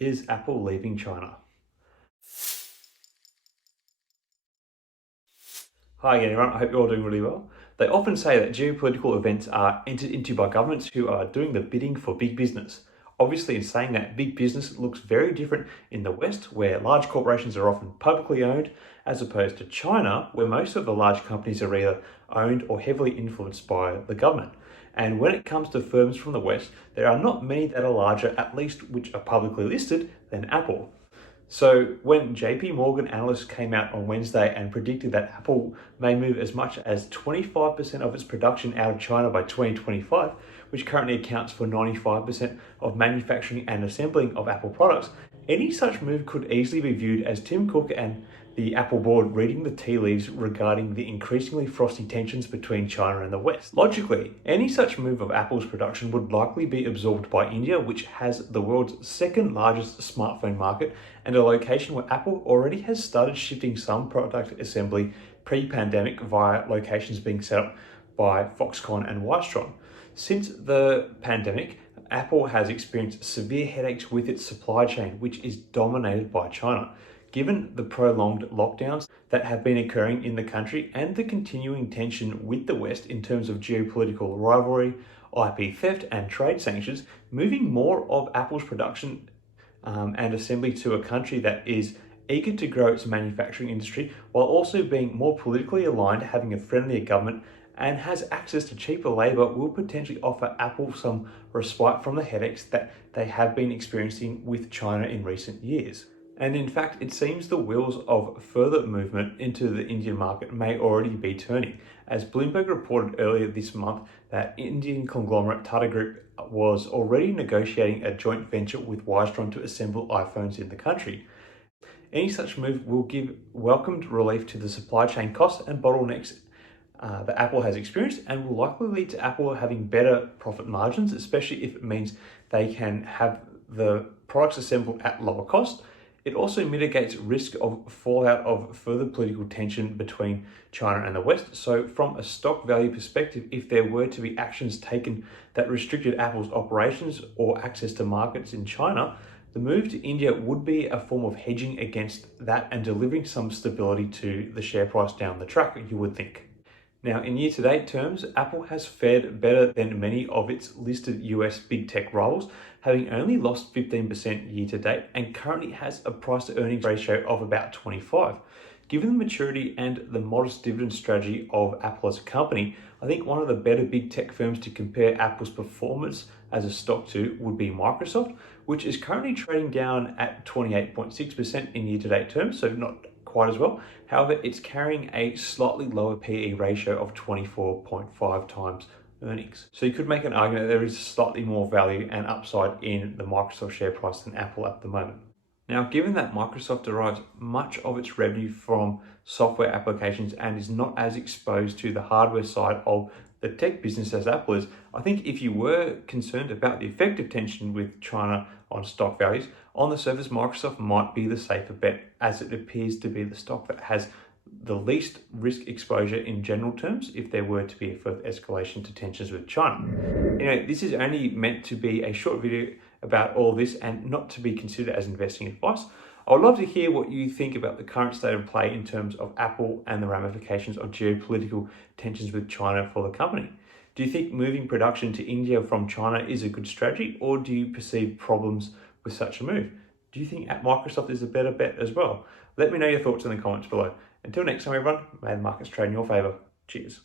Is Apple leaving China? Hi again everyone, I hope you're all doing really well. They often say that geopolitical events are entered into by governments who are doing the bidding for big business. Obviously, in saying that, big business looks very different in the West, where large corporations are often publicly owned, as opposed to China, where most of the large companies are either owned or heavily influenced by the government. And when it comes to firms from the West, there are not many that are larger, at least which are publicly listed, than Apple. So when Morgan Analysts came out on Wednesday and predicted that Apple may move as much as 25% of its production out of China by 2025, which currently accounts for 95% of manufacturing and assembling of Apple products, any such move could easily be viewed as Tim Cook and the Apple board reading the tea leaves regarding the increasingly frosty tensions between China and the West. Logically, any such move of Apple's production would likely be absorbed by India, which has the world's second largest smartphone market and a location where Apple already has started shifting some product assembly pre-pandemic via locations being set up by Foxconn and Wistron. Since the pandemic, Apple has experienced severe headaches with its supply chain, which is dominated by China. Given the prolonged lockdowns that have been occurring in the country and the continuing tension with the West in terms of geopolitical rivalry, IP theft, and trade sanctions, moving more of Apple's production and assembly to a country that is eager to grow its manufacturing industry while also being more politically aligned, having a friendlier government, and has access to cheaper labour will potentially offer Apple some respite from the headaches that they have been experiencing with China in recent years. And in fact, it seems the wheels of further movement into the Indian market may already be turning, as Bloomberg reported earlier this month that Indian conglomerate Tata Group was already negotiating a joint venture with Wistron to assemble iPhones in the country. Any such move will give welcomed relief to the supply chain costs and bottlenecks that Apple has experienced, and will likely lead to Apple having better profit margins, especially if it means they can have the products assembled at lower cost. It also mitigates risk of fallout of further political tension between China and the West. So from a stock value perspective, if there were to be actions taken that restricted Apple's operations or access to markets in China, the move to India would be a form of hedging against that and delivering some stability to the share price down the track, you would think. Now, in year-to-date terms, Apple has fared better than many of its listed US big tech rivals, having only lost 15% year-to-date and currently has a price-to-earnings ratio of about 25. Given the maturity and the modest dividend strategy of Apple as a company, I think one of the better big tech firms to compare Apple's performance as a stock to would be Microsoft, which is currently trading down at 28.6% in year-to-date terms, so not quite as well. However, it's carrying a slightly lower PE ratio of 24.5 times earnings. So you could make an argument that there is slightly more value and upside in the Microsoft share price than Apple at the moment. Now, given that Microsoft derives much of its revenue from software applications and is not as exposed to the hardware side of the tech business as Apple is, I think if you were concerned about the effect of tension with China on stock values, on the surface, Microsoft might be the safer bet, as it appears to be the stock that has the least risk exposure in general terms if there were to be a further escalation to tensions with China. Anyway, this is only meant to be a short video about all this and not to be considered as investing advice. I would love to hear what you think about the current state of play in terms of Apple and the ramifications of geopolitical tensions with China for the company. Do you think moving production to India from China is a good strategy, or do you perceive problems with such a move? Do you think Microsoft is a better bet as well? Let me know your thoughts in the comments below. Until next time, everyone, may the markets trade in your favour. Cheers.